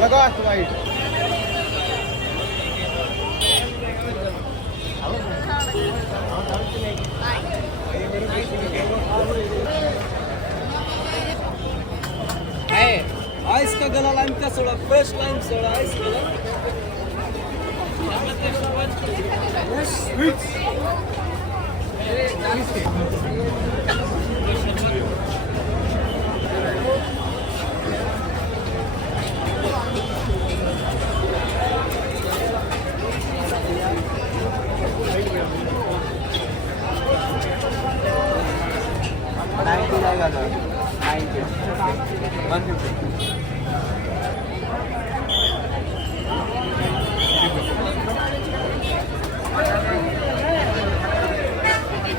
लगा white ice का गला लाइम का soda fresh lime soda ice गला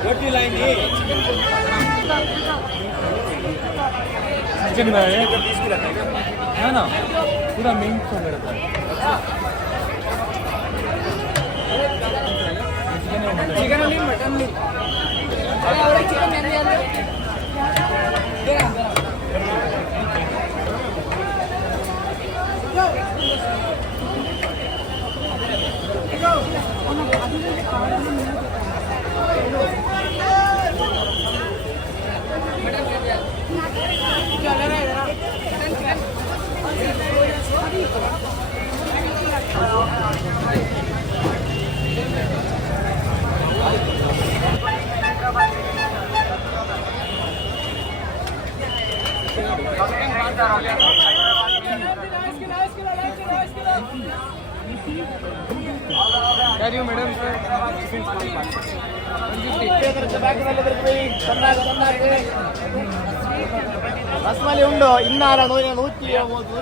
रोटी लाइन चिकन है ना पूरा मेन तो मेरा था चिकन नहीं मटन नहीं और चिकन नहीं मैडम रसमलाई उंडो इन्नार 150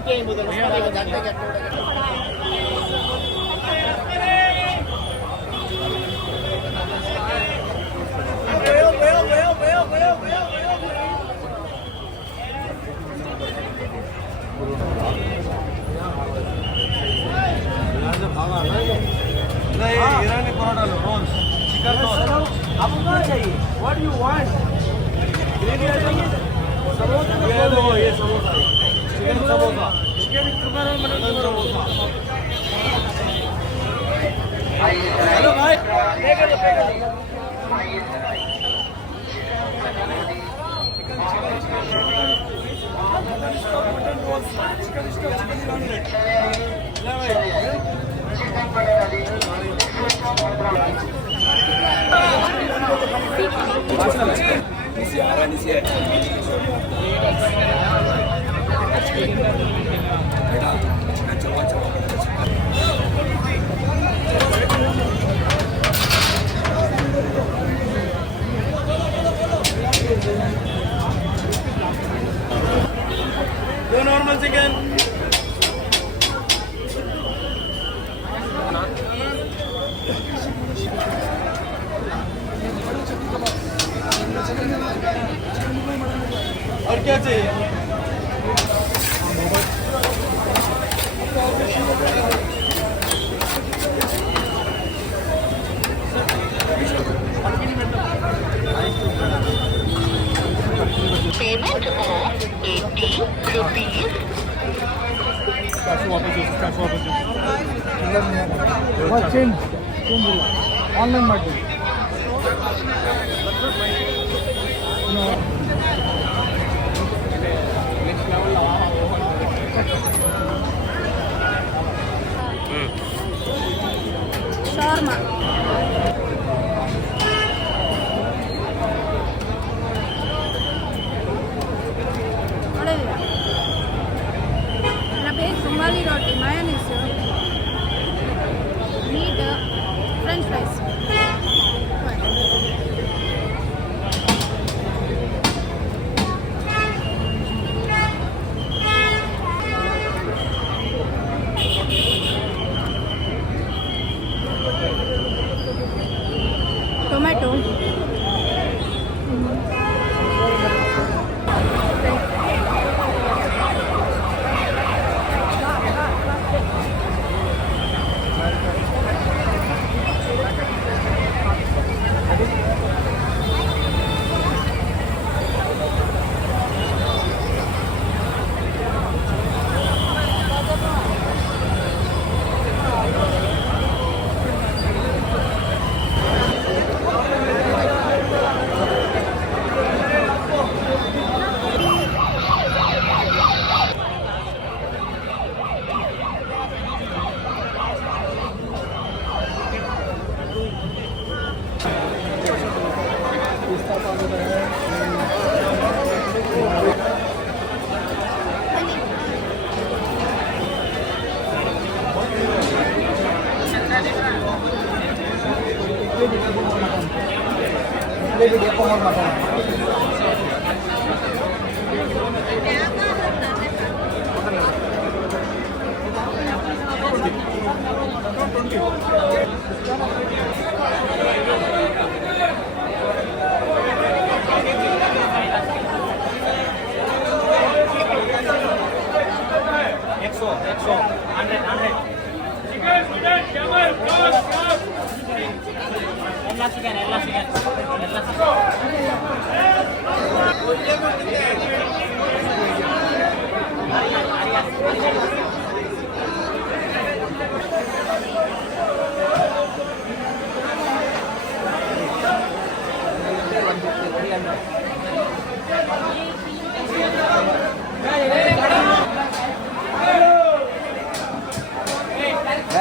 नहीं ईरानी परोठा लो रोल्स चिकन रोल आपको क्या चाहिए व्हाट यू वांट ग्रेवी चाहिए समोसा ये लो ये samosa chicken samosa chicken cooker और मटन समोसा हेलो भाई देखो मटन रोल्स चिकन ऑमलेट ले भाई दो नॉर्मल चिकन और क्या चाहिए ಚೇಂಜ್ ಇಲ್ಲ ಆನ್ಲೈನ್ ಮಾಡಿ shawarma. Somali roti, mayonnaise, meat, French fries. Tomato.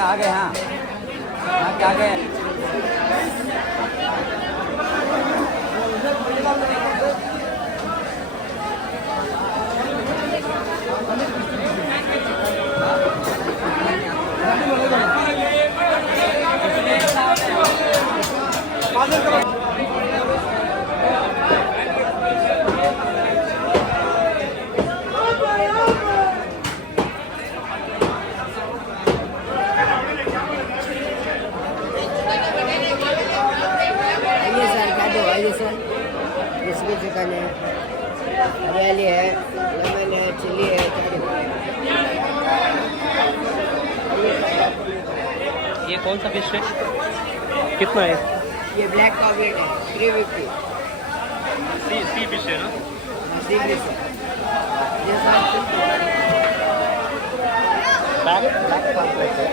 आगे हाँ आगे आइए सर, इसमें चिकन है, हरियाली है, लेमन है, चिली है, ये कौन सा फिश है? कितना है? ये ब्लैक कॉर्बेट है, 350। सी फिश है ना? सी फिश है। ये ब्लैक कॉर्बेट है।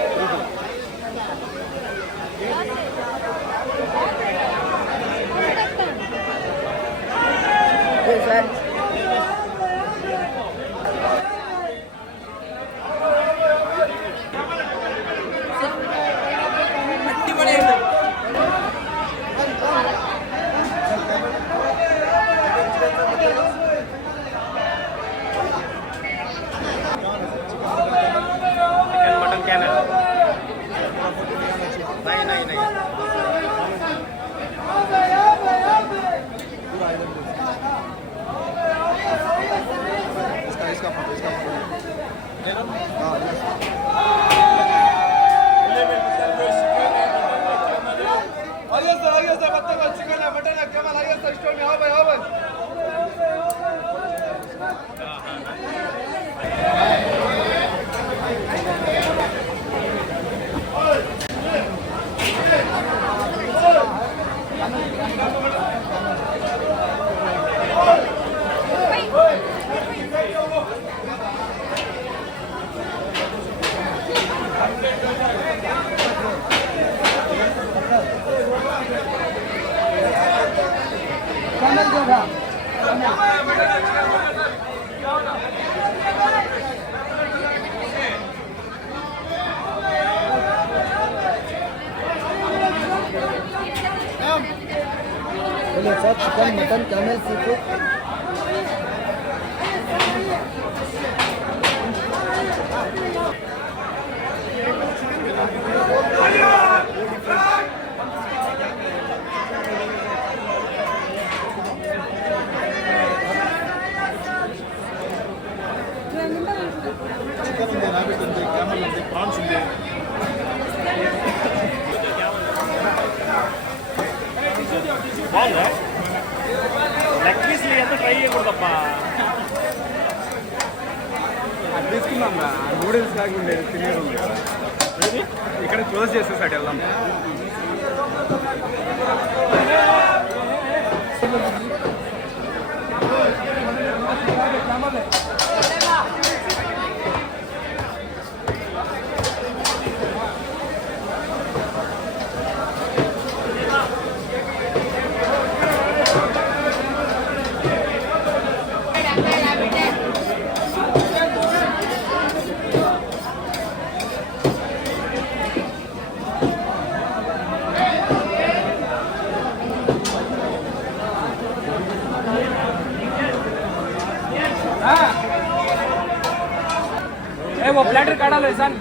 सर मटन क्या है? नहीं बोले sir chicken mutton camel sea food chicken ఉంది, రాబిట్ ఉంది, క్యామల్ ఉంది, ప్రాన్స్ ఉంది. బాగుందా లెగ్ పీస్ ఎంత ట్రై చేయకూడదప్పా. అది తీసుకున్నాం రా, నూడిల్స్ కాకుండా తినేది ఉంది. ఇక్కడ క్లోజ్ చేసేసాడు వెళ్దాం. वो प्लेटर काढ़ा लो सन.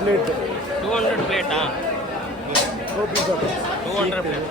Plate 200 plate 200 plate.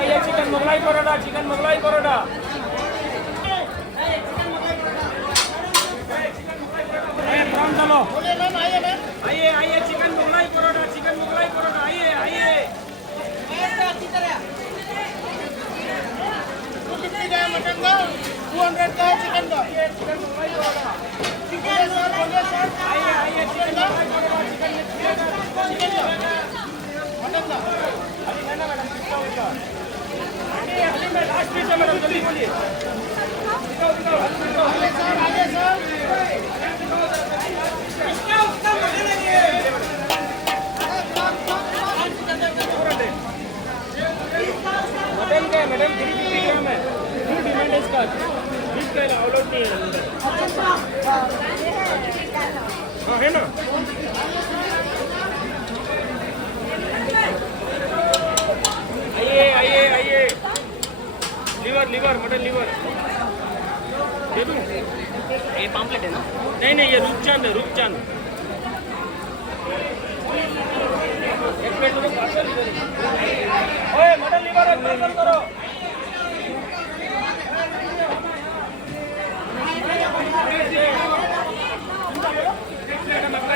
आइए chicken Mughlai paratha, chicken Mughlai paratha. Prawn चलो. आइए आइए चिकन मुगलाई परोठा, चिकन मुगलाई परोठा. आइए आइए. मटन का 200 का चिकन का. चिकन मुगलाई परोठा. आइए आइए chicken Mughlai paratha, chicken mutton का. अभी लेना मैडम कितना होगा? अभी मैं लास्ट पीस है मैडम, जल्दी बोलिए. आगे सर, आगे सर. इसका उसका मजे लेंगे. मटन का मैडम 350 ग्राम है. फुल डिमांड है इसका. बीफ का अलाउड नहीं है अंदर. हाँ है ना. आइए आइए आइए. लीवर लीवर मटन लीवर दे दूँ. ये पाम्पलेट है ना? नहीं नहीं, ये रूपचंद है, रूपचंद. एक प्लेट दो पार्सल. ओए मटन लीवर एक पार्सल करो.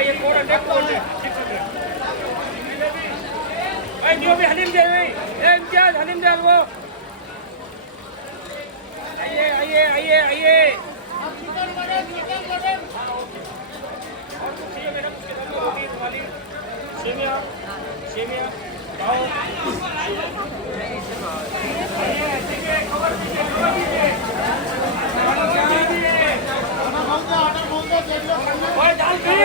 ये 400 600. जो भी हलीम दे इम्तियाज, हलीम दे वो. आइए आइए आइए आइए. और कुछ चाहिए मैडम? उसके साथ रोटी वाली सेमिया सेमिया पाव. दाल भी.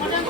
मटन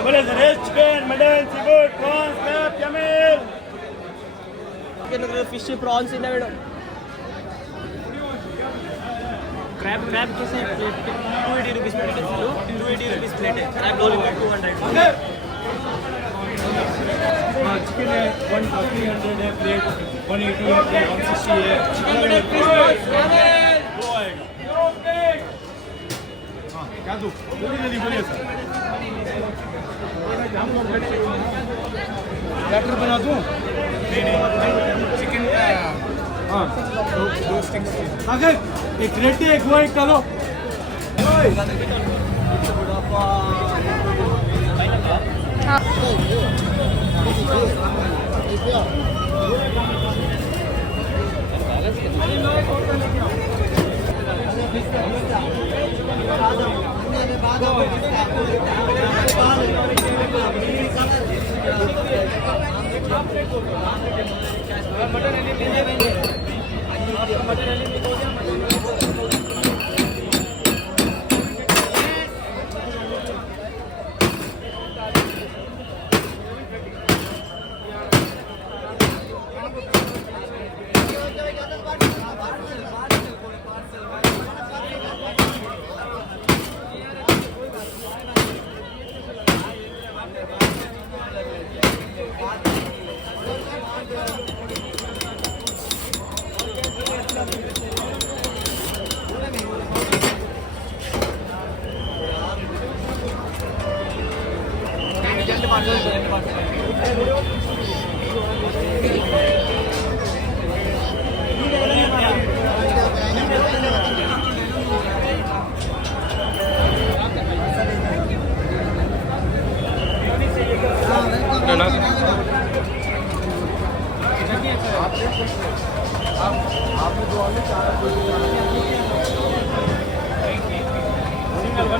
बोले sir chicken mutton seafood prawns crab camel fish prawns in the window. Crab कैसे प्लेट 280 rupees प्लेट है 280 rupees प्लेट है crab lollipop 200. चिकन है 130 है प्लेट 180 है प्लेट 160 है chicken mutton fish prawns camel वो आएगा हाँ क्या दूँ जल्दी बोलिए सर बैटर बना दूँ चिकन हाँ दो स्टिक्स अगर एक रेट एक वो एक डालो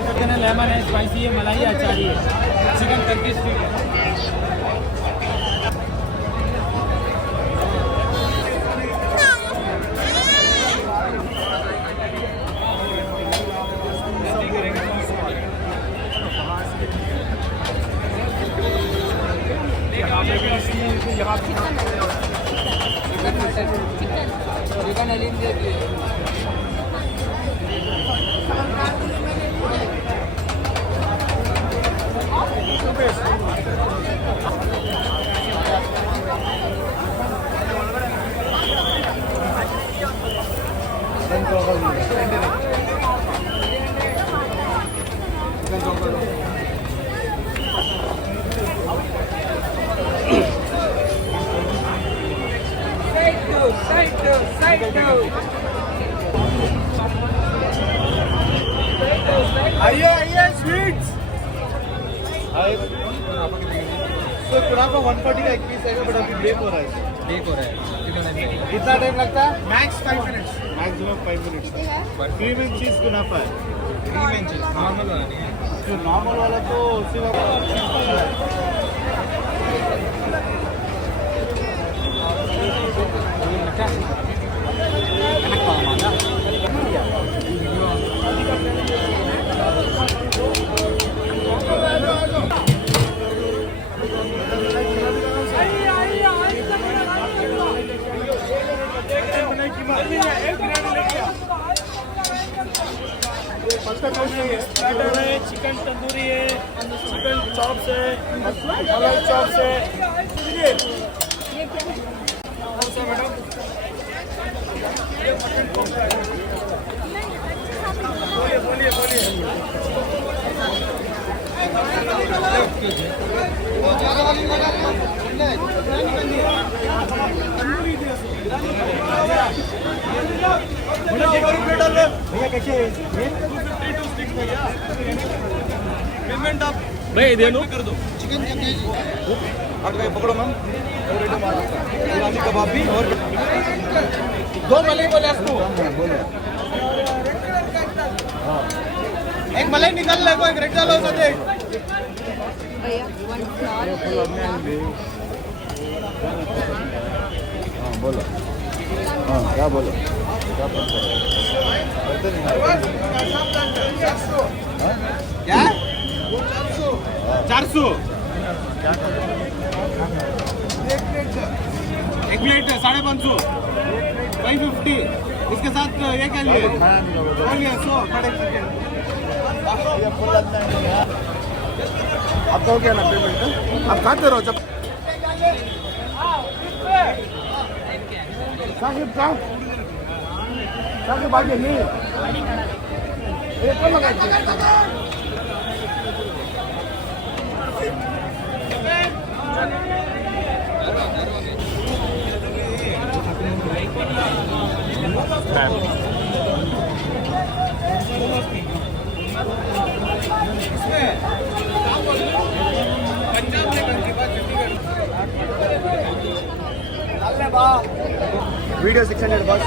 चिकन है लेमन है स्पाइसी है मलाई है अचारी है चिकन टर्की स्ट्रीट है चिकन हलीम देखिए आइए स्वीट्स तो कुनाफा 140 का एक पीस है बट अभी ब्रेक हो रहा है कितना टाइम लगता है max 5 minutes maximum 5 minutes cream and चीज कुनाफा है क्रीम एंड चीज नॉर्मल वाला नहीं है जो नॉर्मल वाला तो सिर्फ प्लेटर है, चिकन तंदूरी है, चिकन चॉप्स है, मलाई चॉप्स है। बोलिए बोलिए बोलिए। भैया कैसे पेमेंट आप भाई दे दो कर दो। चिकन आप पकड़ो मैम ईरानी कबाब भी और दो मलाई बोले आपको एक मलाई निकाल ले कोई रेड डालो तो देख भैया 1 फ्लावर बोलो हाँ क्या बोलो क्या क्या 400 एक प्लेट 550 550 इसके साथ ये क्या लिए बोलिए 100 बड़े चिकन आपका हो गया ना पेमेंट आप खाते रहो जब साहिब आगे नहीं ये कौन लगाई वीडियो 600 बस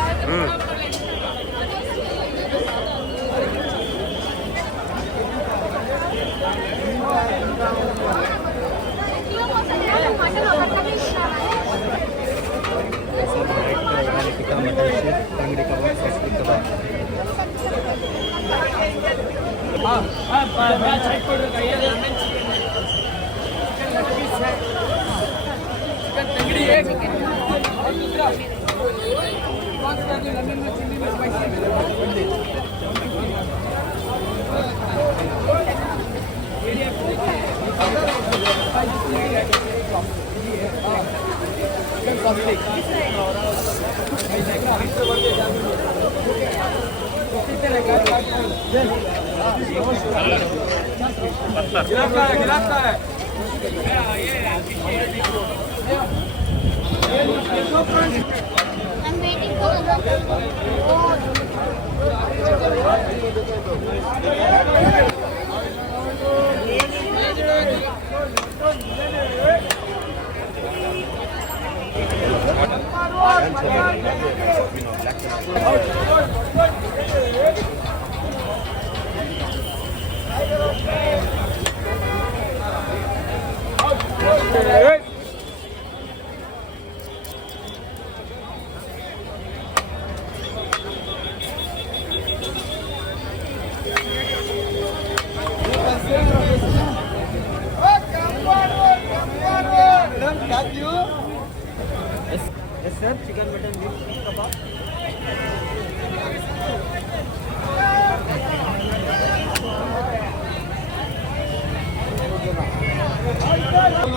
गिलास है I'm waiting for the sir chicken mutton beef kebab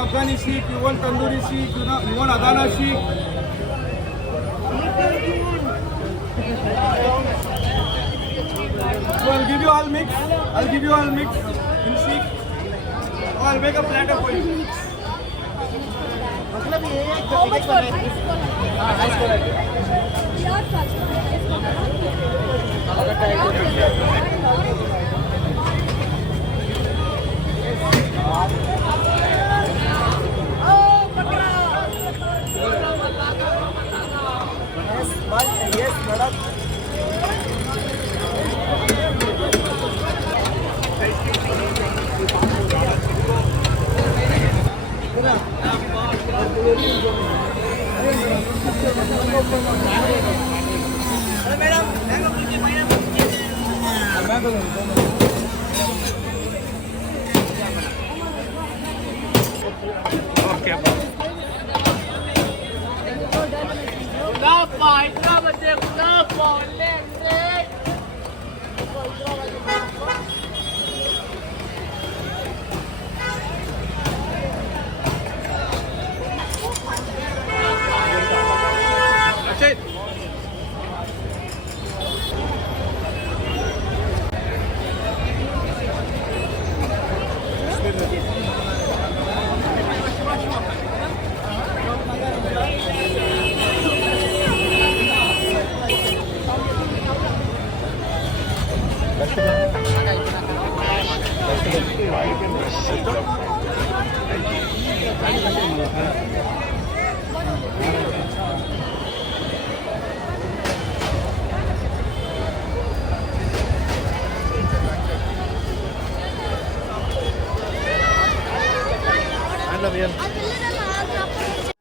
Afghani sheikh, you want tandoori sheikh, you want Adana sheikh. So I'll give you all mix. I'll give you all mix in sheikh. Or I'll make a platter for you. How much for ice Yes, madam. Gunafa, Hyderabad, Gunafa, Handle भैया